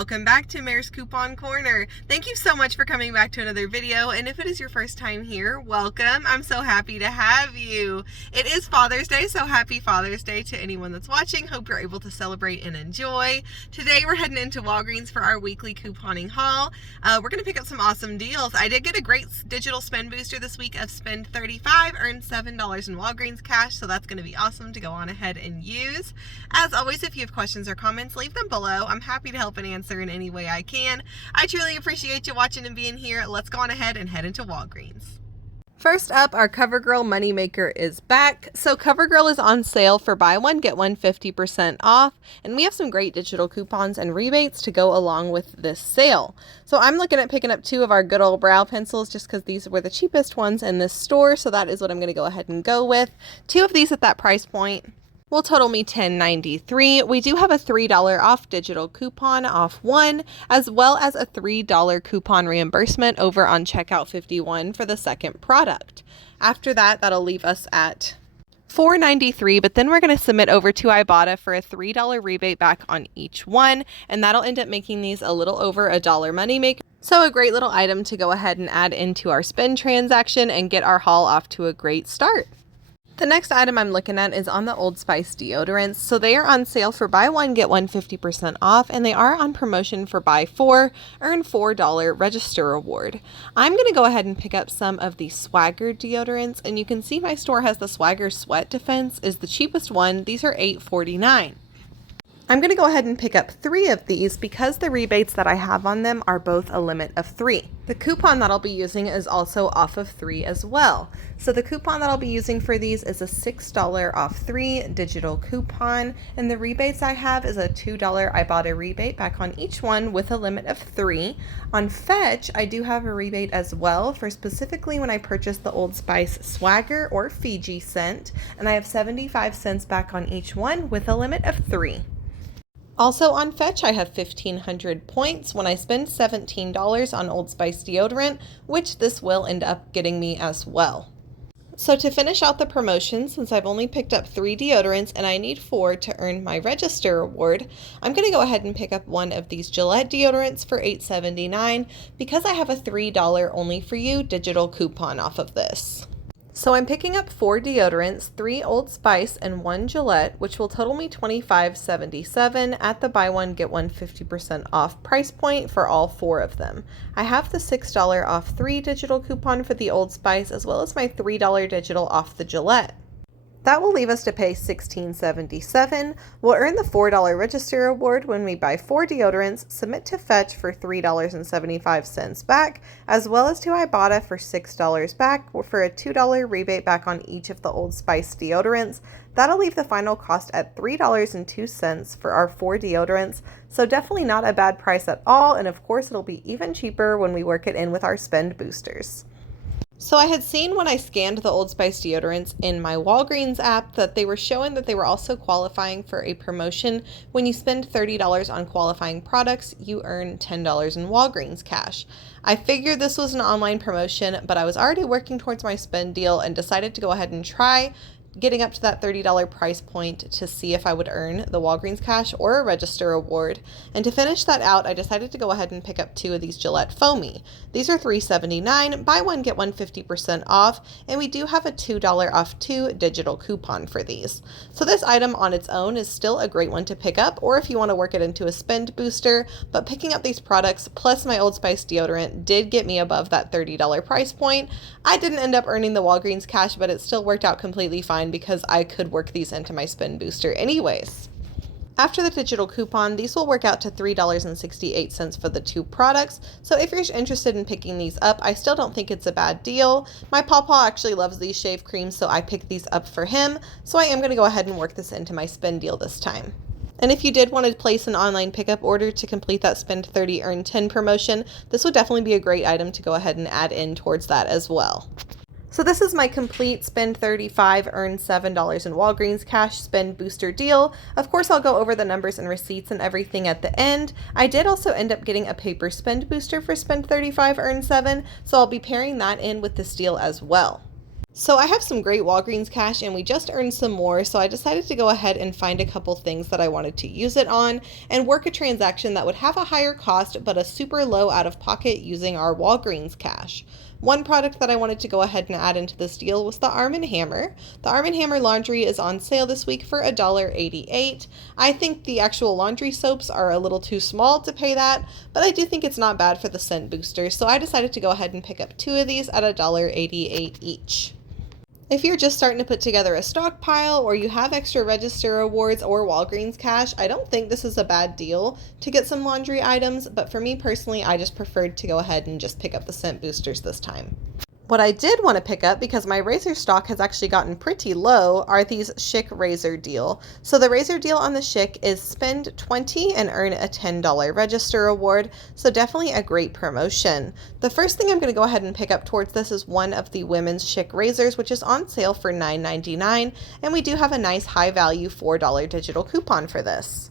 welcome back to Mayor's Coupon Corner. Thank you so much for coming back to another video, and if it is your first time here, welcome. I'm so happy to have you. It is Father's Day, so happy Father's Day to anyone that's watching. Hope you're able to celebrate and enjoy. Today we're heading into Walgreens for our weekly couponing haul. We're going to pick up some awesome deals. I did get a great digital spend booster this week of spend $35, earn $7 in Walgreens cash, so that's going to be awesome to go on ahead and use. As always, if you have questions or comments, leave them below. I'm happy to help and answer in any way I can. I truly appreciate you watching and being here. Let's go on ahead and head into Walgreens. First up, our CoverGirl Moneymaker is back. So CoverGirl is on sale for buy one, get one 50% off. And we have some great digital coupons and rebates to go along with this sale. So I'm looking at picking up 2 of our good old brow pencils just because these were the cheapest ones in this store. So that is what I'm going to go ahead and go with. 2 of these at that price point will total me $10.93. We do have a $3 off digital coupon off one, as well as a $3 coupon reimbursement over on checkout 51 for the second product. After that, that'll leave us at $4.93, but then we're going to submit over to Ibotta for a $3 rebate back on each one, and that'll end up making these a little over $1 moneymaker. So a great little item to go ahead and add into our spend transaction and get our haul off to a great start. The next item I'm looking at is on the Old Spice deodorants. So they are on sale for buy one, get one 50% off, and they are on promotion for buy 4, earn $4 register reward. I'm going to go ahead and pick up some of the Swagger deodorants, and you can see my store has the Swagger Sweat Defense is the cheapest one. These are $8.49. I'm going to go ahead and pick up 3 of these because the rebates that I have on them are both a limit of 3. The coupon that I'll be using is also off of 3 as well. So the coupon that I'll be using for these is a $6 off 3 digital coupon, and the rebates I have is a $2 Ibotta rebate back on each one with a limit of 3. On Fetch, I do have a rebate as well for specifically when I purchased the Old Spice Swagger or Fiji scent, and I have 75 cents back on each one with a limit of 3. Also on Fetch, I have 1,500 points when I spend $17 on Old Spice deodorant, which this will end up getting me as well. So to finish out the promotion, since I've only picked up 3 deodorants and I need 4 to earn my register reward, I'm going to go ahead and pick up one of these Gillette deodorants for $8.79 because I have a $3 only for you digital coupon off of this. So I'm picking up 4 deodorants, 3 Old Spice and 1 Gillette, which will total me $25.77 at the buy one, get one 50% off price point for all 4 of them. I have the $6 off 3 digital coupon for the Old Spice, as well as my $3 digital off the Gillette. That will leave us to pay $16.77. We'll earn the $4 register reward when we buy 4 deodorants, submit to Fetch for $3.75 back, as well as to Ibotta for $6 back for a $2 rebate back on each of the Old Spice deodorants. That'll leave the final cost at $3.02 for our 4 deodorants, so definitely not a bad price at all, and of course it'll be even cheaper when we work it in with our spend boosters. So I had seen when I scanned the Old Spice deodorants in my Walgreens app that they were showing that they were also qualifying for a promotion. When you spend $30 on qualifying products, you earn $10 in Walgreens cash. I figured this was an online promotion, but I was already working towards my spend deal and decided to go ahead and try getting up to that $30 price point to see if I would earn the Walgreens cash or a register reward. And to finish that out, I decided to go ahead and pick up 2 of these Gillette Foamy. These are $3.79, buy one, get one 50% off, and we do have a $2 off 2 digital coupon for these. So this item on its own is still a great one to pick up, or if you want to work it into a spend booster, but picking up these products plus my Old Spice deodorant did get me above that $30 price point. I didn't end up earning the Walgreens cash, but it still worked out completely fine because I could work these into my spend booster anyways. After the digital coupon, these will work out to $3.68 for the 2 products, so if you're interested in picking these up, I still don't think it's a bad deal. My pawpaw actually loves these shave creams, so I picked these up for him, so I am going to go ahead and work this into my spend deal this time. And if you did want to place an online pickup order to complete that spend 30 earn 10 promotion, this would definitely be a great item to go ahead and add in towards that as well. So this is my complete spend $35, earn $7 in Walgreens cash spend booster deal. Of course, I'll go over the numbers and receipts and everything at the end. I did also end up getting a paper spend booster for spend $35, earn $7, so I'll be pairing that in with this deal as well. So I have some great Walgreens cash and we just earned some more, so I decided to go ahead and find a couple things that I wanted to use it on and work a transaction that would have a higher cost but a super low out of pocket using our Walgreens cash. One product that I wanted to go ahead and add into this deal was the Arm & Hammer. The Arm & Hammer laundry is on sale this week for $1.88. I think the actual laundry soaps are a little too small to pay that, but I do think it's not bad for the scent booster, so I decided to go ahead and pick up 2 of these at $1.88 each. If you're just starting to put together a stockpile or you have extra register awards or Walgreens cash, I don't think this is a bad deal to get some laundry items, but for me personally, I just preferred to go ahead and just pick up the scent boosters this time. What I did want to pick up, because my razor stock has actually gotten pretty low, are these Schick razor deal. So the razor deal on the Schick is spend $20 and earn a $10 register award, so definitely a great promotion. The first thing I'm going to go ahead and pick up towards this is one of the women's Schick razors, which is on sale for $9.99, and we do have a nice high value $4 digital coupon for this.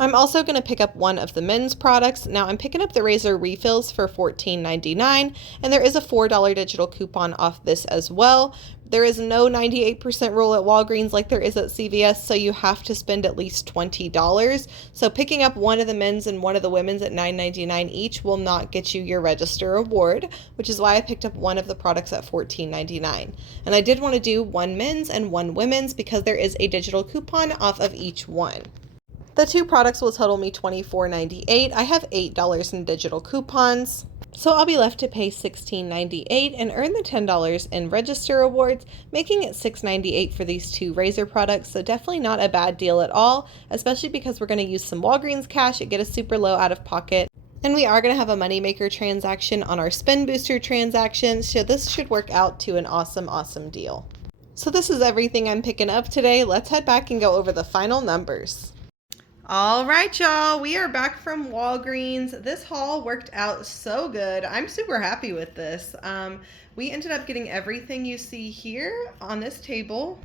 I'm also going to pick up one of the men's products. Now I'm picking up the razor refills for $14.99, and there is a $4 digital coupon off this as well. There is no 98% rule at Walgreens like there is at CVS, so you have to spend at least $20. So picking up one of the men's and one of the women's at $9.99 each will not get you your register award, which is why I picked up one of the products at $14.99. And I did want to do one men's and one women's because there is a digital coupon off of each one. The 2 products will total me $24.98. I have $8 in digital coupons, so I'll be left to pay $16.98 and earn the $10 in register awards, making it $6.98 for these 2 razor products, so definitely not a bad deal at all, especially because we're going to use some Walgreens cash and get a super low out of pocket. And we are going to have a moneymaker transaction on our spin booster transaction, so this should work out to an awesome, awesome deal. So this is everything I'm picking up today. Let's head back and go over the final numbers. All right, y'all, we are back from Walgreens. This haul worked out so good. I'm super happy with this. We ended up getting everything you see here on this table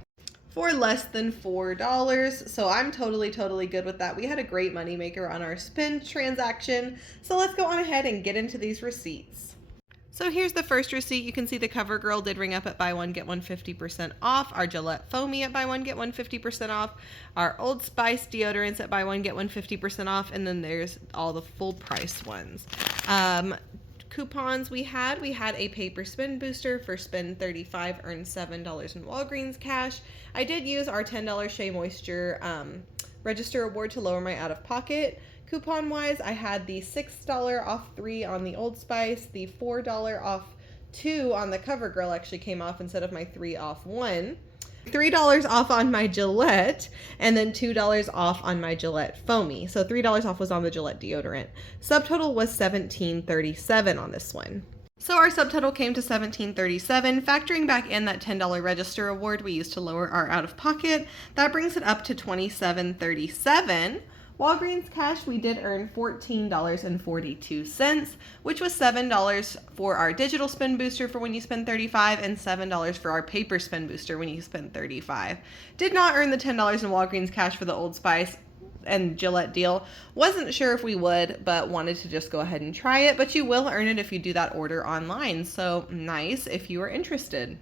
for less than $4. So I'm totally good with that. We had a great moneymaker on our spin transaction. So let's go on ahead and get into these receipts. So here's the first receipt. You can see the CoverGirl did ring up at buy one, get one 50% off. Our Gillette Foamy at buy one, get one 50% off. Our Old Spice deodorants at buy one, get one 50% off. And then there's all the full price ones. Coupons we had a paper spin booster for spend $35, earn $7 in Walgreens cash. I did use our $10 Shea Moisture register award to lower my out of pocket. Coupon wise, I had the $6 off 3 on the Old Spice, the $4 off 2 on the CoverGirl actually came off instead of my 3 off 1. $3 off on my Gillette, and then $2 off on my Gillette Foamy. So $3 off was on the Gillette deodorant. Subtotal was $17.37 on this one. So our subtotal came to $17.37, factoring back in that $10 register award we used to lower our out of pocket. That brings it up to $27.37. Walgreens cash, we did earn $14.42, which was $7 for our digital spin booster for when you spend $35 and $7 for our paper spin booster when you spend $35. Did not earn the $10 in Walgreens cash for the Old Spice and Gillette deal. Wasn't sure if we would, but wanted to just go ahead and try it. But you will earn it if you do that order online. So nice if you are interested.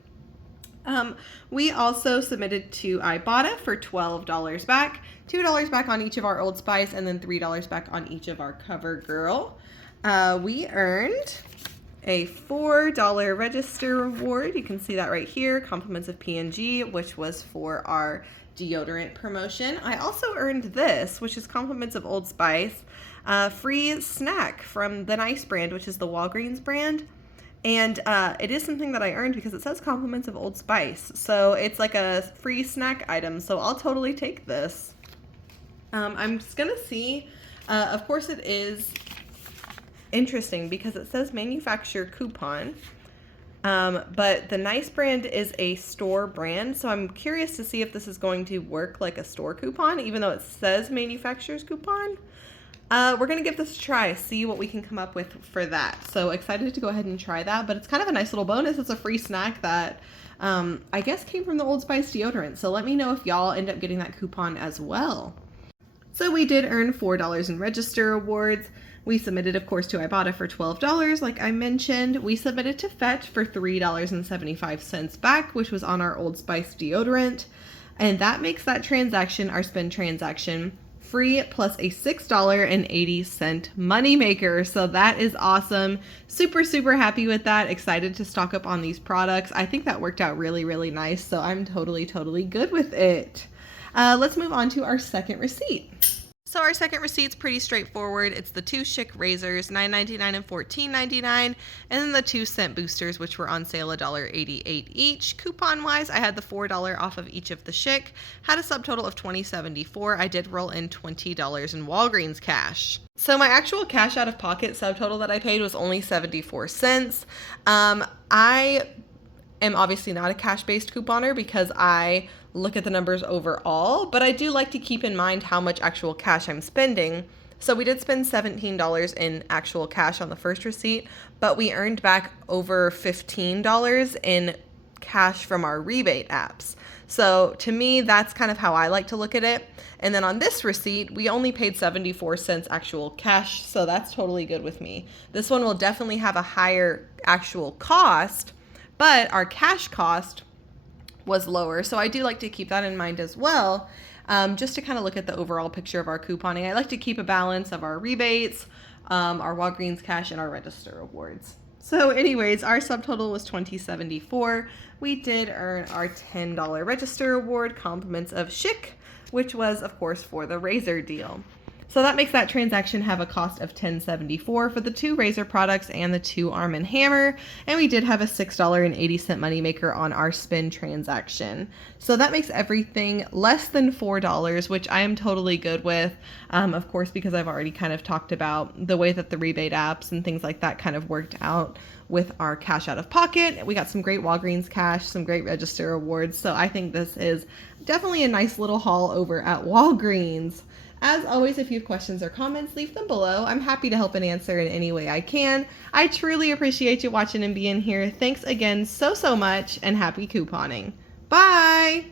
We also submitted to Ibotta for $12 back, $2 back on each of our Old Spice, and then $3 back on each of our CoverGirl. We earned a $4 register reward. You can see that right here, compliments of P&G, which was for our deodorant promotion. I also earned this, which is compliments of Old Spice, free snack from the Nice brand, which is the Walgreens brand. And it is something that I earned because it says compliments of Old Spice. So it's like a free snack item. So I'll totally take this. I'm just going to see. Of course, it is interesting because it says manufacturer coupon. But the Nice brand is a store brand. So I'm curious to see if this is going to work like a store coupon, even though it says manufacturer's coupon. We're going to give this a try, see what we can come up with for that. So excited to go ahead and try that, but it's kind of a nice little bonus. It's a free snack that I guess came from the Old Spice deodorant. So let me know if y'all end up getting that coupon as well. So we did earn $4 in register awards. We submitted, of course, to Ibotta for $12, like I mentioned. We submitted to Fetch for $3.75 back, which was on our Old Spice deodorant. And that makes that transaction, our spend transaction, free plus a $6.80 moneymaker. So that is awesome. Super, super happy with that. Excited to stock up on these products. I think that worked out really, really nice. So I'm totally, totally good with it. Let's move on to our second receipt. So our second receipt's pretty straightforward. It's the 2 Schick razors, $9.99 and $14.99, and then the 2 scent boosters, which were on sale $1.88 each. Coupon wise, I had the $4 off of each of the Schick, had a subtotal of $20.74. I did roll in $20 in Walgreens cash. So my actual cash out of pocket subtotal that I paid was only 74 cents. I am obviously not a cash-based couponer because I look at the numbers overall, but I do like to keep in mind how much actual cash I'm spending. So we did spend $17 in actual cash on the first receipt, but we earned back over $15 in cash from our rebate apps. So to me, that's kind of how I like to look at it. And then on this receipt, we only paid 74 cents actual cash, so that's totally good with me. This one will definitely have a higher actual cost, but our cash cost was lower. So I do like to keep that in mind as well, just to kind of look at the overall picture of our couponing. I like to keep a balance of our rebates, our Walgreens cash, and our register rewards. So anyways, our subtotal was $20.74. We did earn our $10 register reward, compliments of Schick, which was, of course, for the razor deal. So that makes that transaction have a cost of $10.74 for the 2 razor products and the 2 Arm & Hammer. And we did have a $6.80 moneymaker on our spend transaction. So that makes everything less than $4, which I am totally good with. Of course, because I've already kind of talked about the way that the rebate apps and things like that kind of worked out with our cash out of pocket. We got some great Walgreens cash, some great register rewards. So I think this is definitely a nice little haul over at Walgreens. As always, if you have questions or comments, leave them below. I'm happy to help and answer in any way I can. I truly appreciate you watching and being here. Thanks again so much, and happy couponing. Bye!